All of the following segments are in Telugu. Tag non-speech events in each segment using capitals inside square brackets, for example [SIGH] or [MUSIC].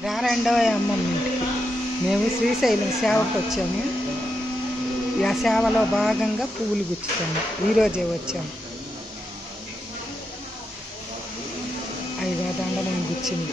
రారెండవ అమ్మమ్మ ఇంటికి మేము శ్రీశైలం సేవకు వచ్చాము. ఆ సేవలో భాగంగా పువ్వులు గుచ్చుతాము. ఈరోజే వచ్చాము. ఐదో దండ నేను గుచ్చింది.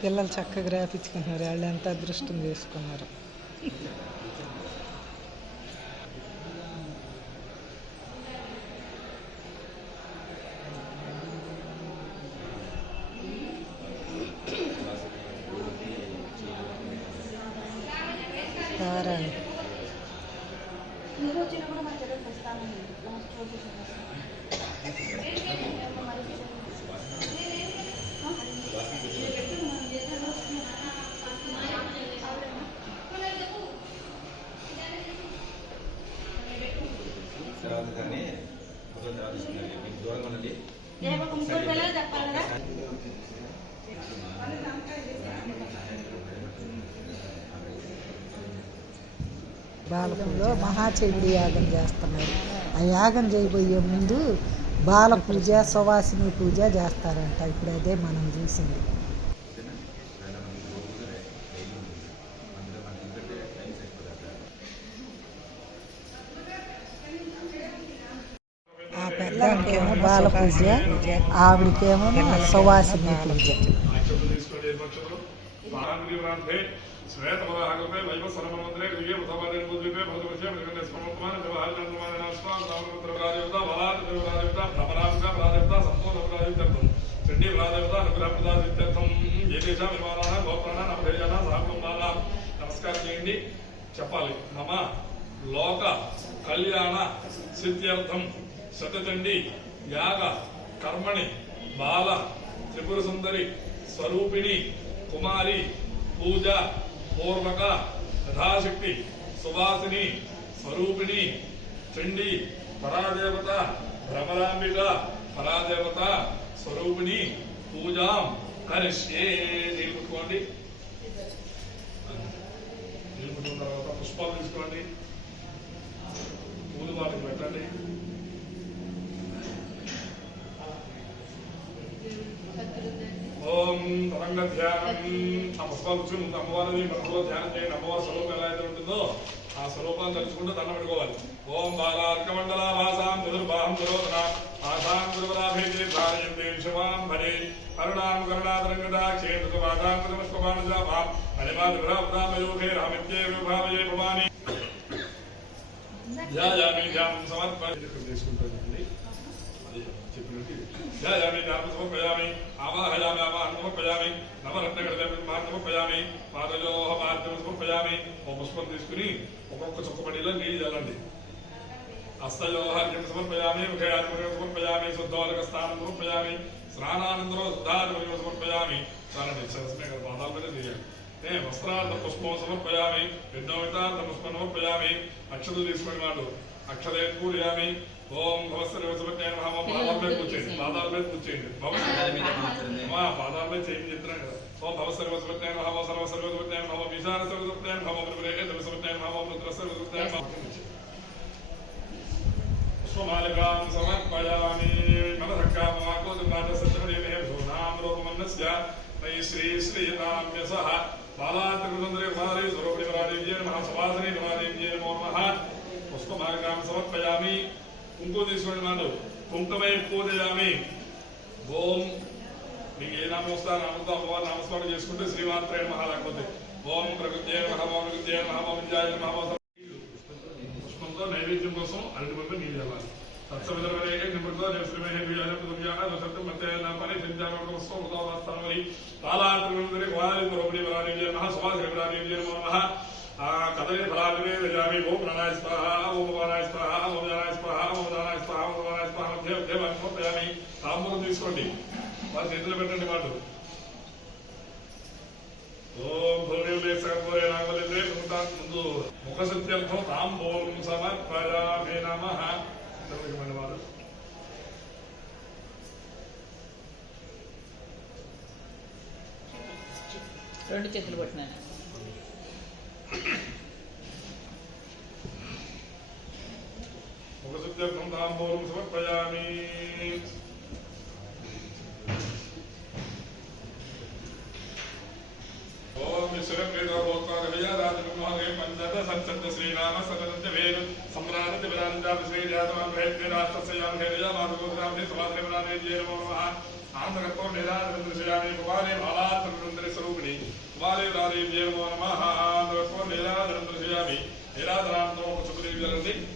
పిల్లలు చక్కగా రాపించుకుంటున్నారు వాళ్ళు ఎంత అదృష్టం చేసుకున్నారు. [LAUGHS] బాలపూజలో మహాచండి యాగం చేస్తున్నారు. ఆ యాగం చేయబోయే ముందు బాల పూజ సువాసిని పూజ చేస్తారంట. ఇప్పుడు అదే మనం చూసింది ఆ పెద్దకేమో బాల పూజ ఆవిడకేమో సువాసిని పూజ అక్షతలు తీసుకొని దివ్య ప్రథమాదే బుద్ధిపే భగవత్య మృగండే సమర్పమాన వ్యవహారాంతమాన నాస్వాం రామపుత్ర రాజయుత బలాద దేవరాజయుత భ్రమరాంక రాజయుత సంపూర్ణ రాజయుతం చండీ రాజయుత అనుగ్రహ ప్రదాదిత్యర్థం ఏ దేశ విమానాన గోప్రాణ నమస్కారం చేయండి చెప్పాలి. నమ లోక కళ్యాణ సిద్ధ్యర్థం శతచండి యాగ కర్మణి బాల త్రిపుర సుందరి స్వరూపిణి కుమారి పూజ పూర్వక యథాశక్తి సువాసిని స్వరూపిణి చండి పరాదేవత భ్రమరాంబిక పరాదేవత స్వరూపిణి పూజాం కరిష్యే. నిలుపుకోండి నిలుపుకున్న తర్వాత పుష్పాలు తీసుకోండి పూలు వాటికి పెట్టండి ఓం తరంగ ధ్యానం ఆ పుష్పాలు కూర్చుని ముందు అమ్మవారిని మనసులో ధ్యానం చేయండి. అమ్మవారి స్వరూపం ఎలా అయితే ఉంటుందో ఆ స్వరూపాన్ని తలుచుకుంటూ దండం పెట్టుకోవాలి. ఓం బాలార్కమండల వాసాం దుర్భాం దురోధన ఆసాం గురువరాభేజే ధారయంతే శివాం భరే కరుణాం కరుణాతరంగదా క్షేత్ర వాదాం కృతమస్కపాణజాపాం హరిమాది భ్రామయోగే రామిత్యే విభావయే భవాని. ధ్యాయామి ధ్యానం సమర్పణ చేసుకుంటానండి చెప్పినట్టు ధ్యాయామి ధ్యానం సమర్పయామి ఆవాహయామి పాదయోహ పాద్యం సమర్పయామి ఒక పుష్పం తీసుకుని ఒక్కొక్క చుక్కబడిలో నీళ్ళు చల్లండి హస్తయోహార్ఘ్యం సమర్పయామి ముఖయాత్మకం సమర్పయామి శుద్ధోదక స్థానం సమర్పయామి స్నానానంతరం శుద్ధాత్మకం సమర్పయామి చాలండి సరస్మే కదా పాదాల మీద తీయాలి వస్త్రార్థ పుష్పం సమర్పయామి విద్నోమితార్థ పుష్పం సమర్పయామి అక్షతలు అక్షరే పూర్యామి ఓం భవస్వర సమర్పయామి మహా పాదాల మీద కూర్చోండి పాదాల మీద కూర్చోండి అమ్మా పాదాల మీద చేయండి చెప్తున్నాను కదా ఓం భవస్వర సమర్పయామి మహా సర్వ సర్వ సమర్పయామి మహా విశాల సర్వ సమర్పయామి మహా రుద్ర సమర్పయామి మహా రుద్ర సర్వ సమర్పయామి स्वमालिकां समर्पयामि मनसक्काममाकोदनाथसत्यमदेवधूनां मयि श्री श्रीनाम्यसः बालात्रिपुरन्दरे कुमारी स्वरूपिणिवरादेव्यै नमः सुवासिनी कुमारदेव्यै नमो नमः పుష్పమార్గాం సమర్పయామి కుంకుమ తీసుకుని నాడు కుంకుమే పూజయామి. ఓం. మీకు ఏ నామోస్తా నామతో అమ్మవారి నమస్కారం చేసుకుంటే శ్రీమాత్రే మహాలేకపోతే ఓం ప్రకృతే మహాభావ ప్రకృతి మహాభావించాయ మహాభావ పుష్పంతో నైవేద్యం కోసం అరటి పంపి నీళ్ళు వెళ్ళాలి తత్సవిధమైన నిమృతో శ్రీమహే ఉదాహరణ మహా కదలి ఫలాదివే విజామి ఓం ప్రణాయ స్వాహ ఓం వారాయ స్వాహ ఓం జానాయ స్వాహ ఓం దానాయ స్వాహ ఓం వారాయ స్వాహ దేవ దేవ అనుకుంటాయని తాంబూలం తీసుకోండి. వారి చేతులు పెట్టండి మాట ఓం భూమి సగోరే నాగలింద్రే ముందు ముఖ సత్యర్థం తాంబూలం సమర్పయామి నమః. సర్వకమైన వారు. రెండు చేతులు పట్టినాను ముఖ సత్యర్థం తాంబూలం సమర్పయామి ఓం విశ్వం వేదోత్తారభయారాజమోహే పంచద సంచంత శ్రీరామ సతనంత వేద సమ్రాజ విరాజాత శ్రీ జాతమాన్ భేత్య రాష్ట్రస్యాం హేరయ మాధుగోత్రాంతి సమాధి విరాజే జయ నమో నమః ఆంధ్రకత్వం నిరాజనందృశ్యామి కుమారే బాలాత్మనందరి స్వరూపిణి కుమారే రాజే జయ నమో నమః ఆంధ్రకత్వం నిరాజనందృశ్యామి నిరాజనాంతో సుఖదేవి జలంతి కలగతనాత్మ సుధాత్మం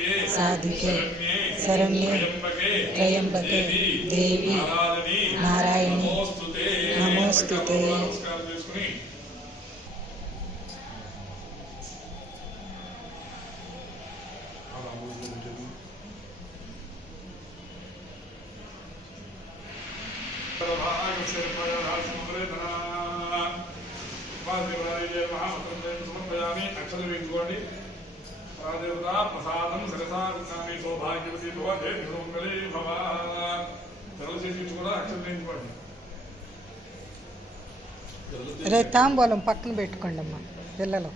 అందరం కూడా ఆరు తీసుకుని దగ్గర నమస్కారం చేయండి అమ్మ అందరూ చెప్పండి సర్వమంగళ చేయించు కూడా అక్షలు వేయించుకోండి రే తాంబూలం పక్కన పెట్టుకోండి అమ్మ పిల్లలు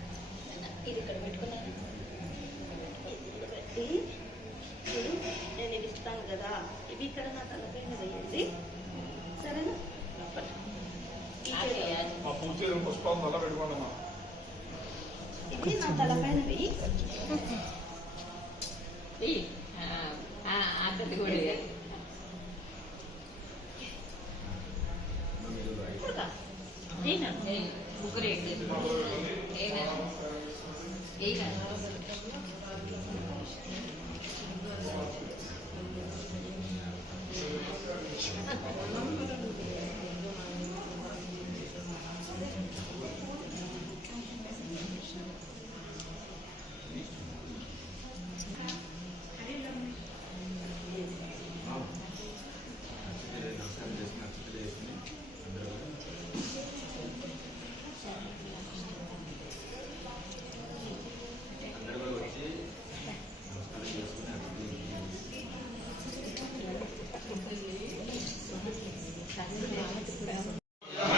పుష్పాలు తల పెట్టుకోండి అమ్మా ఇది నా తలపైన వెయ్యి అతడి కూడా ఇప్పుడుగా దీనా ముగ్గురు మా ఊరిలో ఉంది. ఏనా